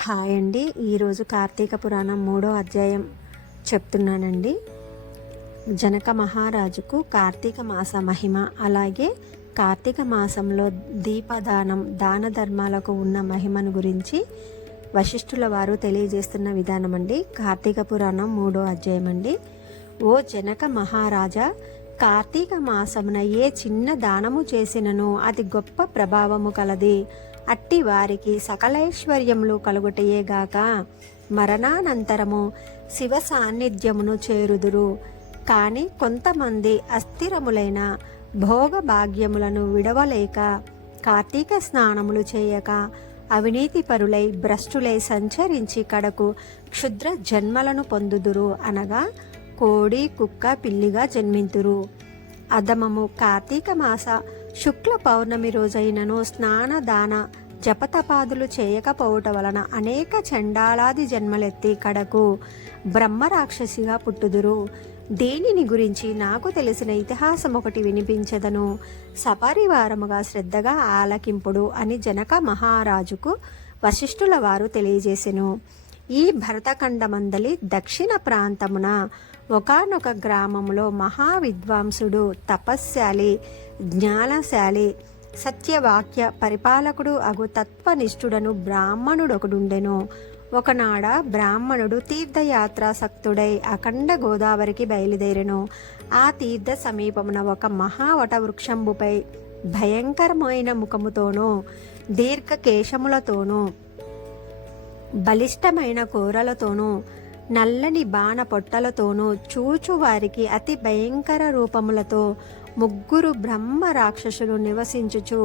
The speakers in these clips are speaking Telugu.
హాయ్ అండి. ఈరోజు కార్తీక పురాణం 3వ అధ్యాయం చెప్తున్నానండి. జనక మహారాజుకు కార్తీక మాస మహిమ, అలాగే కార్తీక మాసంలో దీపదానం, దాన ధర్మాలకు ఉన్న మహిమను గురించి వశిష్ఠుల వారు తెలియజేస్తున్న విధానం అండి. కార్తీక పురాణం 3వ అధ్యాయం అండి. ఓ జనక మహారాజా, కార్తీక మాసమున ఏ చిన్న దానము చేసినను అది గొప్ప ప్రభావము కలది. అట్టి వారికి సకలైశ్వర్యములు కలుగుటయేగాక మరణానంతరము శివ సాన్నిధ్యమును చేరుదురు. కానీ కొంతమంది అస్థిరములైన భోగ భాగ్యములను విడవలేక కార్తీక స్నానములు చేయక అవినీతి పరులై భ్రష్టులై సంచరించి కడకు క్షుద్ర జన్మలను పొందుదురు. అనగా కోడి, కుక్క, పిల్లిగా జన్మింతురు. అధమము కార్తీక మాస శుక్ల పౌర్ణమి రోజైనను స్నాన దాన జపతపాదులు చేయకపోవట వలన అనేక చండాలాది జన్మలెత్తి కడకు బ్రహ్మ రాక్షసిగా పుట్టుదురు. దీనిని గురించి నాకు తెలిసిన ఇతిహాసం ఒకటి వినిపించదను, సపరివారముగా శ్రద్ధగా ఆలకింపుడు అని జనక మహారాజుకు వశిష్ఠుల వారు తెలియజేసెను. ఈ భరతఖండమందలి దక్షిణ ప్రాంతమున ఒకానొక గ్రామములో మహావిద్వాంసుడు, తపస్శాలి, జ్ఞానశాలి, సత్యవాక్య పరిపాలకుడు అగు తత్వనిష్ఠుడను బ్రాహ్మణుడొకడుండెను. ఒకనాడ బ్రాహ్మణుడు తీర్థయాత్రాసక్తుడై అఖండ గోదావరికి బయలుదేరెను. ఆ తీర్థ సమీపమున ఒక మహావట వృక్షంబుపై భయంకరమైన ముఖముతోనూ దీర్ఘకేశములతోనూ బలిష్టమైన కూరలతోనూ నల్లని బాణ పొట్టలతోనూ చూచువారికి అతి భయంకర రూపములతో ముగ్గురు బ్రహ్మ రాక్షసులు నివసించుచు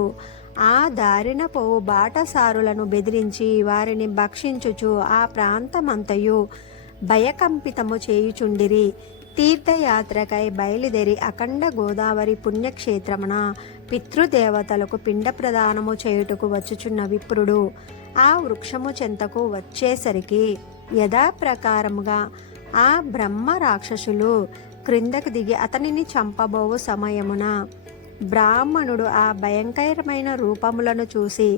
ఆ దారిన పోవు బాటసారులను బెదిరించి వారిని భక్షించుచు ఆ ప్రాంతమంతయు భయకంపితము చేయుచుండిరి. తీర్థయాత్రకై బయలుదేరి అఖండ గోదావరి పుణ్యక్షేత్రమున పితృదేవతలకు పిండ ప్రదానము చేయుటకు వచ్చుచున్న విప్రుడు ఆ వృక్షము చెంతకు వచ్చేసరికి యథాప్రకారముగా ఆ బ్రహ్మ రాక్షసులు క్రిందకు దిగి అతనిని చంపబోవు సమయమున బ్రాహ్మణుడు ఆ భయంకరమైన రూపములను చూసి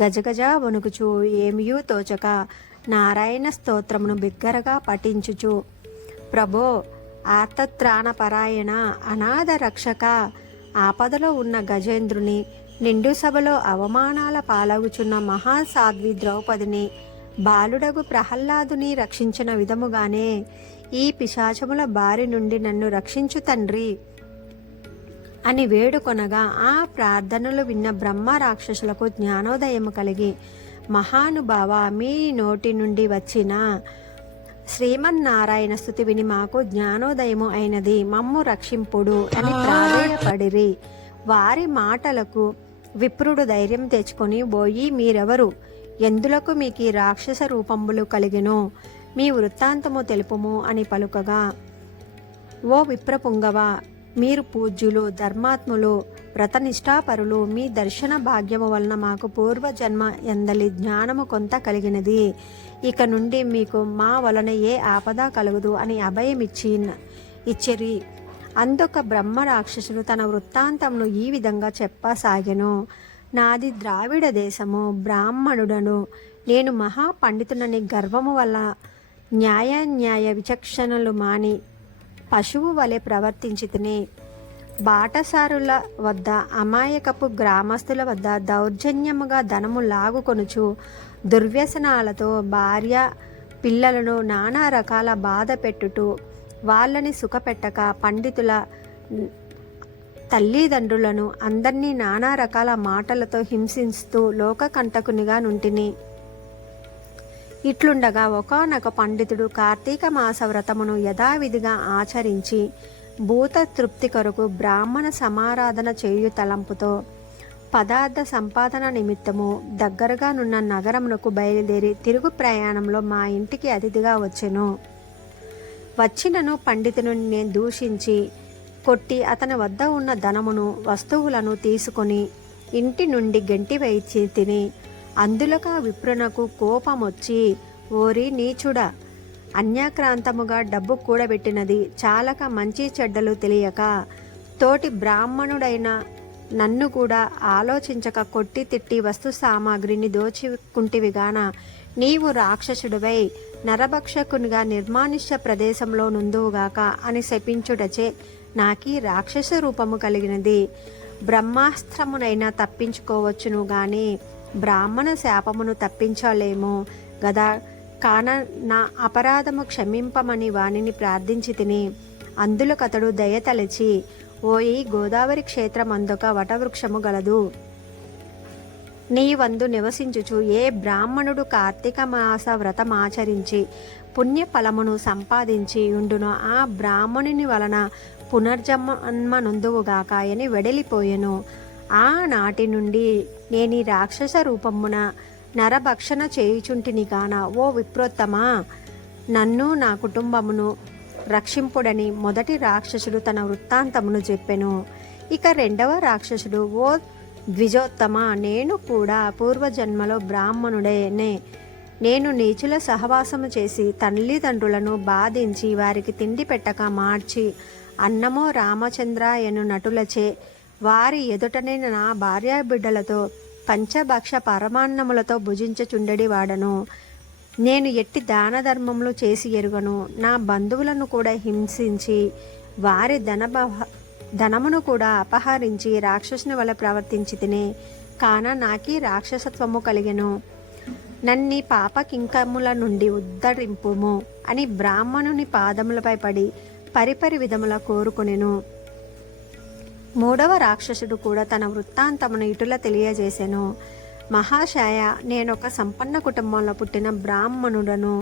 గజగజ వణుకుచు ఏమియూ తోచక నారాయణ స్తోత్రమును బిగ్గరగా పఠించుచు, ప్రభో, ఆర్తత్రాణపరాయణ, అనాథ రక్షక, ఆపదలో ఉన్న గజేంద్రుని, నిండు సభలో అవమానాల పాలగుచున్న మహాసాధ్వి ద్రౌపదిని, బాలుడగు ప్రహ్లాదుని రక్షించిన విధముగానే ఈ పిశాచముల బారి నుండి నన్ను రక్షించు తండ్రి అని వేడుకొనగా ఆ ప్రార్థనలు విన్న బ్రహ్మ రాక్షసులకు జ్ఞానోదయము కలిగి, మహానుభావ, మీ నోటి నుండి వచ్చిన శ్రీమన్నారాయణ స్తుతి విని మాకు జ్ఞానోదయము అయినది, మమ్ము రక్షింపుడు అని ప్రాధేయపడిరి. వారి మాటలకు విప్రుడు ధైర్యం తెచ్చుకొని, పోయి మీరెవరు, ఎందులకు మీకు ఈ రాక్షస రూపంబులు కలిగెను, మీ వృత్తాంతము తెలుపుము అని పలుకగా, ఓ విప్రపుంగవ, మీరు పూజ్యులు, ధర్మాత్ములు, వ్రతనిష్టాపరులు. మీ దర్శన భాగ్యము వలన మాకు పూర్వజన్మ ఎందలి జ్ఞానము కొంత కలిగినది. ఇక నుండి మీకు మా వలన ఏ ఆపద కలుగుదు అని అభయమిచ్చిరి. అందుక బ్రహ్మ రాక్షసుడు తన వృత్తాంతమును ఈ విధంగా చెప్పసాగెను. నాది ద్రావిడ దేశము, బ్రాహ్మణుడను నేను మహాపండితునని గర్వము వల్ల న్యాయ విచక్షణలు మాని పశువు వలె ప్రవర్తించి తిని బాటసారుల వద్ద, అమాయకపు గ్రామస్తుల వద్ద దౌర్జన్యముగా ధనము లాగుకొనుచు దుర్వ్యసనాలతో భార్య పిల్లలను నానా రకాల బాధ పెట్టుటూ వాళ్ళని సుఖపెట్టక పండితుల తల్లిదండ్రులను అందరినీ నానా రకాల మాటలతో హింసిస్తూ లోకకంటకునిగా నుంటిని. ఇట్లుండగా ఒకానొక పండితుడు కార్తీక మాస వ్రతమును యథావిధిగా ఆచరించి భూత తృప్తి కొరకు బ్రాహ్మణ సమారాధన చేయు తలంపుతో పదార్థ సంపాదన నిమిత్తము దగ్గరగా నున్న నగరమునకు బయలుదేరి తిరుగు ప్రయాణంలో మా ఇంటికి అతిథిగా వచ్చెను. వచ్చినను పండితుని నేను దూషించి కొట్టి అతని వద్ద ఉన్న ధనమును, వస్తువులను తీసుకొని ఇంటి నుండి గెంటి వేయించి తిని, అందులోక విప్రునకు కోపమొచ్చి, ఓరి నీచుడా, అన్యాక్రాంతముగా డబ్బు కూడబెట్టినది చాలక మంచి చెడ్డలు తెలియక తోటి బ్రాహ్మణుడైన నన్ను కూడా ఆలోచించక కొట్టి తిట్టి వస్తు సామాగ్రిని దోచుకుంటివిగాన నీవు రాక్షసుడివై నరభక్షకునిగా నిర్మానుష్య ప్రదేశంలో నుందువుగాక అని శపించుటచే నాకీ రాక్షస రూపము కలిగినది. బ్రహ్మాస్త్రమునైనా తప్పించుకోవచ్చును గాని బ్రాహ్మణ శాపమును తప్పించలేము గదా. కాన నా అపరాధము క్షమింపమని వానిని ప్రార్థించి తిని అందులకతడు దయతలచి, ఓయి గోదావరి క్షేత్రమందొక వటవృక్షము గలదు. నీవందు నివసించుచు ఏ బ్రాహ్మణుడు కార్తీక మాస వ్రతమాచరించి పుణ్యఫలమును సంపాదించి ఉండునో ఆ బ్రాహ్మణుని వలన పునర్జన్మ నొందువుగాక అని వెడలిపోయెను. ఆనాటి నుండి నేనీ రాక్షస రూపమున నరభక్షణ చేయుచుంటిని గాన ఓ విప్రోత్తమా, నన్ను నా కుటుంబమును రక్షింపుడని మొదటి రాక్షసుడు తన వృత్తాంతమును చెప్పెను. ఇక రెండవ రాక్షసుడు, ఓ ద్విజోత్తమ, నేను కూడా పూర్వజన్మలో బ్రాహ్మణుడేనే. నేను నీచుల సహవాసము చేసి తల్లిదండ్రులను బాధించి వారికి తిండి పెట్టక మార్చి అన్నమో రామచంద్రాయను నటులచే వారి ఎదుటనే నా భార్యాబిడ్డలతో పంచభక్ష పరమాన్నములతో భుజించుచుండెడి వాడను. నేను ఎట్టి దాన ధర్మములు చేసి ఎరుగను. నా బంధువులను కూడా హింసించి వారి ధనమును కూడా అపహరించి రాక్షసుని వల్ల ప్రవర్తించి తినే కాన నాకీ రాక్షసత్వము కలిగెను. నన్ని పాప కింకముల నుండి ఉద్ధరింపుము అని బ్రాహ్మణుని పాదములపై పడి పరిపరి విధముల కోరుకొనెను. మూడవ రాక్షసుడు కూడా తన వృత్తాంతమును ఇటుల తెలియజేసెను. మహాశయ, నేనొక సంపన్న కుటుంబంలో పుట్టిన బ్రాహ్మణుడను.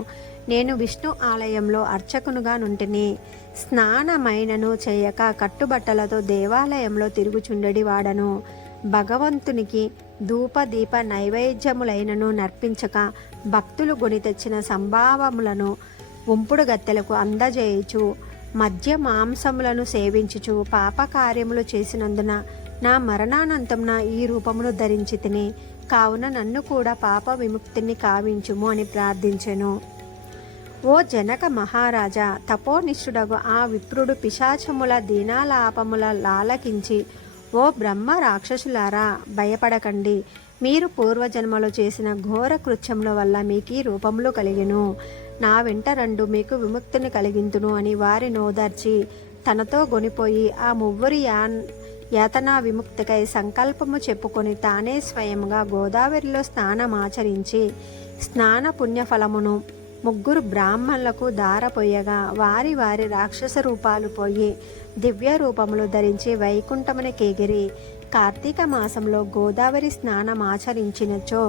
నేను విష్ణు ఆలయంలో అర్చకునుగా నుంటిని. స్నానమైనను చేయక కట్టుబట్టలతో దేవాలయంలో తిరుగుచుండెడి వాడను. భగవంతునికి ధూప దీప నైవేద్యములైనను నర్పించక భక్తులు కొని తెచ్చిన సంభావములను ఉంపుడు గత్తెలకు అందజేయుచు మద్య మాంసములను సేవించుచు పాపకార్యములు చేసినందున నా మరణానంతమున ఈ రూపమును ధరించి తిని కావున నన్ను కూడా పాప విముక్తిని కావించుము అని ప్రార్థించెను. ఓ జనక మహారాజా, తపోనిష్ఠుడగు ఆ విప్రుడు పిశాచముల దీనాలాపముల లాలకించి, ఓ బ్రహ్మ రాక్షసులారా, భయపడకండి. మీరు పూర్వజన్మలో చేసిన ఘోర కృత్యముల వల్ల మీకు ఈ రూపములు కలిగెను. నా వెంట రండు, మీకు విముక్తిని కలిగింతును అని వారి నోదార్చి తనతో గొనిపోయి ఆ మువ్వురి యాతనా విముక్తికై సంకల్పము చెప్పుకొని తానే స్వయంగా గోదావరిలో స్నానమాచరించి స్నాన పుణ్యఫలమును ముగ్గురు బ్రాహ్మణులకు దారపోయగా వారి వారి రాక్షస రూపాలు పోయి దివ్య రూపములు ధరించి వైకుంఠమునికెగిరి కార్తీక మాసంలో గోదావరి స్నానమాచరించినచో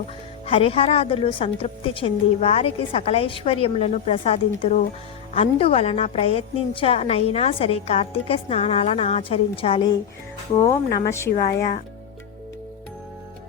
హరిహరాదులు సంతృప్తి చెంది వారికి సకలైశ్వర్యములను ప్రసాదింతురు. అందువలన ప్రయత్నించనైనా సరే కార్తీక స్నానాలను ఆచరించాలి. ఓం నమ శివాయ.